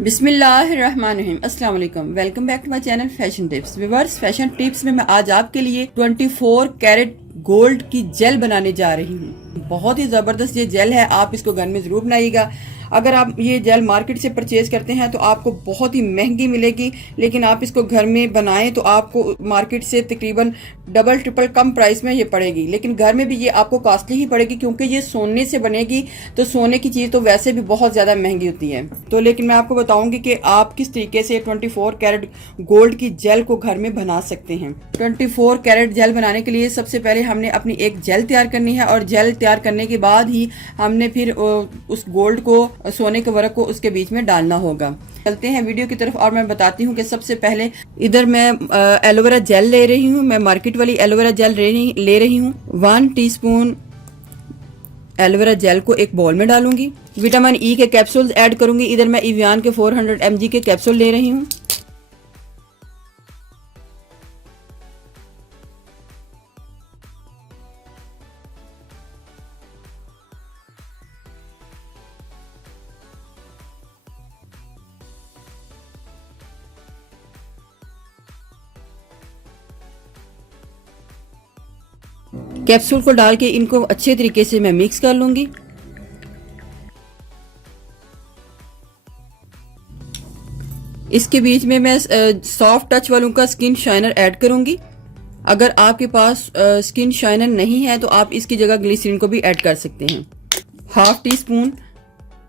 बिस्मिल्लाहिर्रहमानिर्रहीम अस्सलाम वालेकुम। Welcome back to my channel fashion tips. Viewers, fashion tips में मैं आज आपके लिए 24 कैरेट गोल्ड की जेल बनाने जा रही हूँ। बहुत ही जबरदस्त ये जेल है, आप इसको घर में जरूर बनाइएगा। अगर आप ये जेल मार्केट से परचेज करते हैं तो आपको बहुत ही महंगी मिलेगी, लेकिन आप इसको घर में बनाएं तो आपको मार्केट से तकरीबन डबल ट्रिपल कम प्राइस में ये पड़ेगी। लेकिन घर में भी ये आपको कॉस्टली ही पड़ेगी, क्योंकि ये सोने से बनेगी, तो सोने की चीज़ तो वैसे भी बहुत ज़्यादा महंगी होती है। तो लेकिन मैं आपको बताऊंगी कि आप किस तरीके से 24 कैरेट गोल्ड की जेल को घर में बना सकते हैं। 24 कैरेट जेल बनाने के लिए सबसे पहले हमने अपनी एक जेल तैयार करनी है, और जेल तैयार करने के बाद ही हमने फिर उस गोल्ड को, सोने के वर्क को उसके बीच में डालना होगा। चलते हैं वीडियो की तरफ और मैं बताती हूँ कि सबसे पहले इधर मैं एलोवेरा जेल ले रही हूँ। मैं मार्केट वाली एलोवेरा जेल ले रही हूँ। 1 टीस्पून एलोवेरा जेल को एक बाउल में डालूंगी। विटामिन ई के कैप्सूल्स ऐड करूंगी। इधर मैं इवियान के 400 mg के कैप्सूल ले रही हूँ। कैप्सूल को डाल के इनको अच्छे तरीके से मैं मिक्स कर लूंगी। इसके बीच में मैं सॉफ्ट टच वालों का स्किन शाइनर ऐड करूंगी। अगर आपके पास स्किन शाइनर नहीं है तो आप इसकी जगह ग्लिसरीन को भी ऐड कर सकते हैं। 1/2 टीस्पून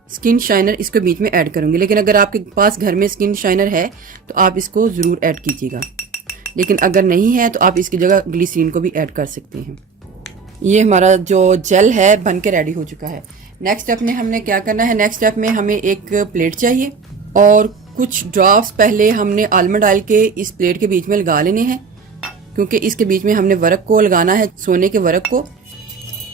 स्किन शाइनर इसको बीच में ऐड करूंगी। लेकिन अगर आपके पास घर में स्किन शाइनर है तो आप इसको ज़रूर ऐड कीजिएगा, लेकिन अगर नहीं है तो आप इसकी जगह ग्लिसरीन को भी ऐड कर सकते हैं। ये हमारा जो जेल है बन के रेडी हो चुका है। नेक्स्ट स्टेप में हमने क्या करना है, नेक्स्ट स्टेप में हमें एक प्लेट चाहिए और कुछ ड्रॉप्स पहले हमने आलमंड ऑयल के इस प्लेट के बीच में लगा लेने हैं, क्योंकि इसके बीच में हमने वर्क को लगाना है, सोने के वर्क को।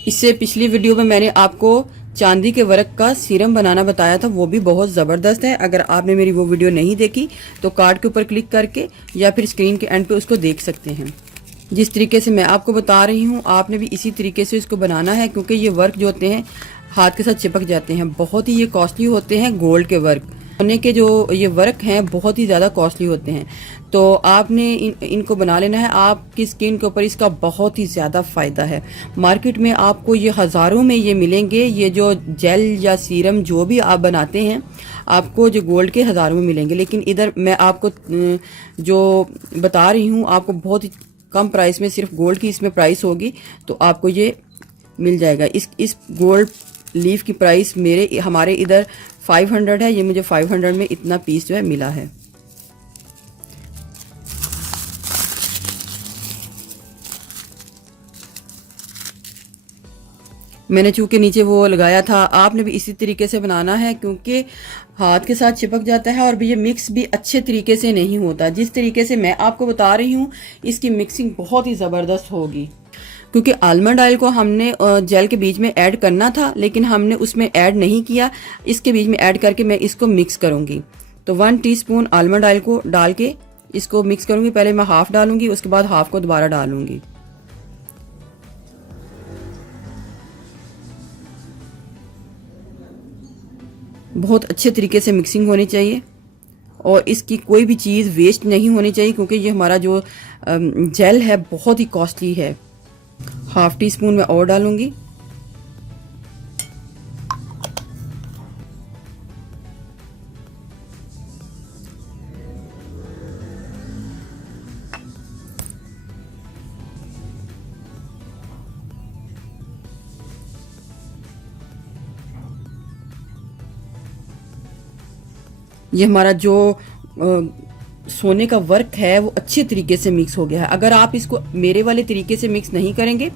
इससे पिछली वीडियो में मैंने आपको चांदी के वर्क का सीरम बनाना बताया था, वो भी बहुत ज़बरदस्त है। अगर आपने मेरी वो वीडियो नहीं देखी तो कार्ड के ऊपर क्लिक करके या फिर स्क्रीन के एंड पे उसको देख सकते हैं। जिस तरीके से मैं आपको बता रही हूँ आपने भी इसी तरीके से इसको बनाना है, क्योंकि ये वर्क जो होते हैं हाथ के साथ चिपक जाते हैं। बहुत ही ये कॉस्टली होते हैं। गोल्ड के वर्क, सोने के जो ये वर्क हैं बहुत ही ज़्यादा कॉस्टली होते हैं। तो आपने इनको बना लेना है। आपकी स्किन के ऊपर इसका बहुत ही ज़्यादा फ़ायदा है। मार्केट में आपको ये हज़ारों में ये मिलेंगे। ये जो जेल या सीरम जो भी आप बनाते हैं आपको जो गोल्ड के हज़ारों में मिलेंगे, लेकिन इधर मैं आपको जो बता रही हूँ आपको बहुत ही कम प्राइस में, सिर्फ गोल्ड की इसमें प्राइस होगी तो आपको ये मिल जाएगा। इस गोल्ड लीफ की प्राइस हमारे इधर 500 है। ये मुझे 500 में इतना पीस जो है मिला है। मैंने चूंकि नीचे वो लगाया था, आपने भी इसी तरीके से बनाना है, क्योंकि हाथ के साथ चिपक जाता है और ये मिक्स भी अच्छे तरीके से नहीं होता। जिस तरीके से मैं आपको बता रही हूँ इसकी मिक्सिंग बहुत ही ज़बरदस्त होगी, क्योंकि आलमंड ऑयल को हमने जेल के बीच में ऐड करना था, लेकिन हमने उसमें ऐड नहीं किया। इसके बीच में ऐड करके मैं इसको मिक्स करूँगी। तो 1 टीस्पून आलमंड ऑयल को डाल के इसको मिक्स करूँगी। पहले मैं हाफ डालूंगी, उसके बाद हाफ को दोबारा डालूंगी। बहुत अच्छे तरीके से मिक्सिंग होनी चाहिए और इसकी कोई भी चीज़ वेस्ट नहीं होनी चाहिए, क्योंकि ये हमारा जो जेल है बहुत ही कॉस्टली है। 1/2 टीस्पून मैं और डालूंगी। ये हमारा जो सोने का वर्क है वो अच्छे तरीके से मिक्स हो गया है। अगर आप इसको मेरे वाले तरीके से मिक्स नहीं करेंगे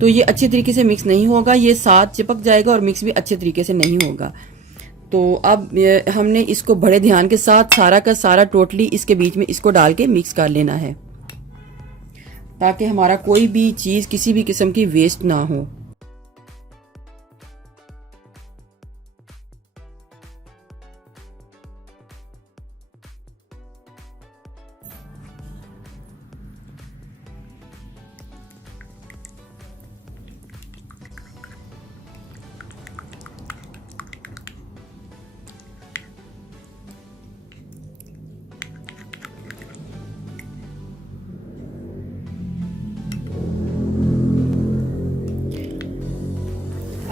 तो ये अच्छे तरीके से मिक्स नहीं होगा, ये साथ चिपक जाएगा और मिक्स भी अच्छे तरीके से नहीं होगा। तो अब हमने इसको बड़े ध्यान के साथ सारा का सारा टोटली इसके बीच में इसको डाल के मिक्स कर लेना है, ताकि हमारा कोई भी चीज़ किसी भी किस्म की वेस्ट ना हो।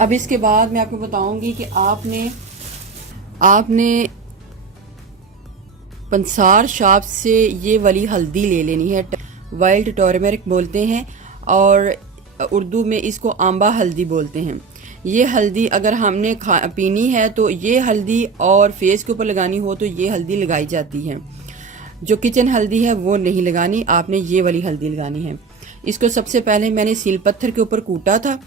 अब इसके बाद मैं आपको बताऊंगी कि आपने पंसार शॉप से ये वाली हल्दी ले लेनी है, वाइल्ड टर्मरिक बोलते हैं और उर्दू में इसको आंबा हल्दी बोलते हैं। ये हल्दी अगर हमने पीनी है तो ये हल्दी, और फेस के ऊपर लगानी हो तो ये हल्दी लगाई जाती है। जो किचन हल्दी है वो नहीं लगानी, आपने ये वाली हल्दी लगानी है। इसको सबसे पहले मैंने सील पत्थर के ऊपर कूटा था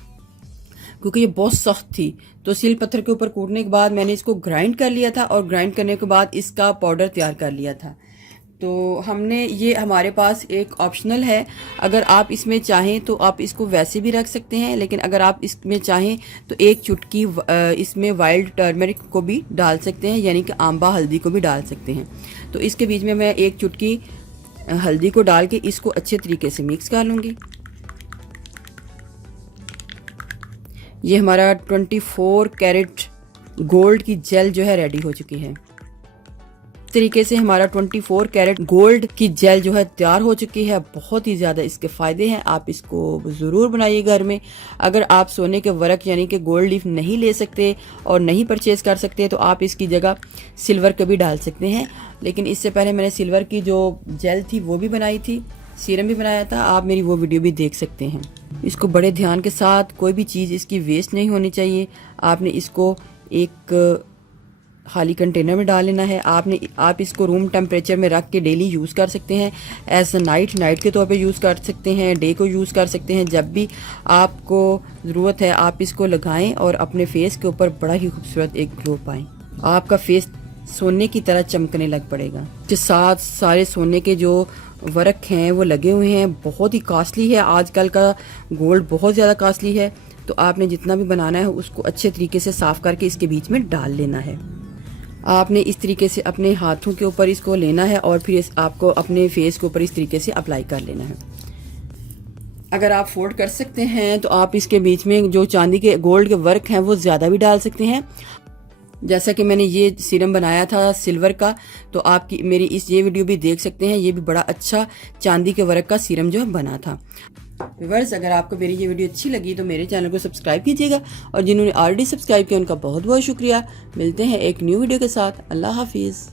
क्योंकि ये बहुत सख्त थी, तो सील पत्थर के ऊपर कूटने के बाद मैंने इसको ग्राइंड कर लिया था और ग्राइंड करने के बाद इसका पाउडर तैयार कर लिया था। तो हमने ये हमारे पास एक ऑप्शनल है, अगर आप इसमें चाहें तो आप इसको वैसे भी रख सकते हैं, लेकिन अगर आप इसमें चाहें तो एक चुटकी इसमें वाइल्ड टर्मरिक को भी डाल सकते हैं, यानी कि आंबा हल्दी को भी डाल सकते हैं। तो इसके बीच में मैं एक चुटकी हल्दी को डाल के इसको अच्छे तरीके से मिक्स कर लूँगी। ये हमारा 24 कैरेट गोल्ड की जेल जो है रेडी हो चुकी है। इस तरीके से हमारा 24 कैरेट गोल्ड की जेल जो है तैयार हो चुकी है। बहुत ही ज़्यादा इसके फ़ायदे हैं, आप इसको ज़रूर बनाइए घर में। अगर आप सोने के वर्क यानी कि गोल्ड लीफ नहीं ले सकते और नहीं परचेज कर सकते तो आप इसकी जगह सिल्वर का भी डाल सकते हैं, लेकिन इससे पहले मैंने सिल्वर की जो जेल थी वो भी बनाई थी, सीरम भी बनाया था, आप मेरी वो वीडियो भी देख सकते हैं। इसको बड़े ध्यान के साथ, कोई भी चीज़ इसकी वेस्ट नहीं होनी चाहिए। आपने इसको एक खाली कंटेनर में डाल लेना है। आप इसको रूम टेम्परेचर में रख के डेली यूज़ कर सकते हैं, एज नाइट के तौर पे यूज़ कर सकते हैं, डे को यूज़ कर सकते हैं। जब भी आपको ज़रूरत है आप इसको लगाएं और अपने फेस के ऊपर बड़ा ही खूबसूरत एक ग्लो पाएं। आपका फेस सोने की तरह चमकने लग पड़ेगा। इसके साथ सारे सोने के जो वर्क हैं वो लगे हुए हैं, बहुत ही कॉस्टली है। आजकल का गोल्ड बहुत ज़्यादा कॉस्टली है, तो आपने जितना भी बनाना है उसको अच्छे तरीके से साफ़ करके इसके बीच में डाल लेना है। आपने इस तरीके से अपने हाथों के ऊपर इसको लेना है और फिर आपको अपने फेस के ऊपर इस तरीके से अप्लाई कर लेना है। अगर आप अफोर्ड कर सकते हैं तो आप इसके बीच में जो चांदी के गोल्ड के वर्क हैं वो ज़्यादा भी डाल सकते हैं। जैसा कि मैंने ये सीरम बनाया था सिल्वर का, तो आपकी मेरी ये वीडियो भी देख सकते हैं। ये भी बड़ा अच्छा चांदी के वर्क का सीरम जो बना था। व्यूअर्स, अगर आपको मेरी ये वीडियो अच्छी लगी तो मेरे चैनल को सब्सक्राइब कीजिएगा, और जिन्होंने ऑलरेडी सब्सक्राइब किया उनका बहुत बहुत शुक्रिया। मिलते हैं एक न्यू वीडियो के साथ। अल्लाह हाफिज़।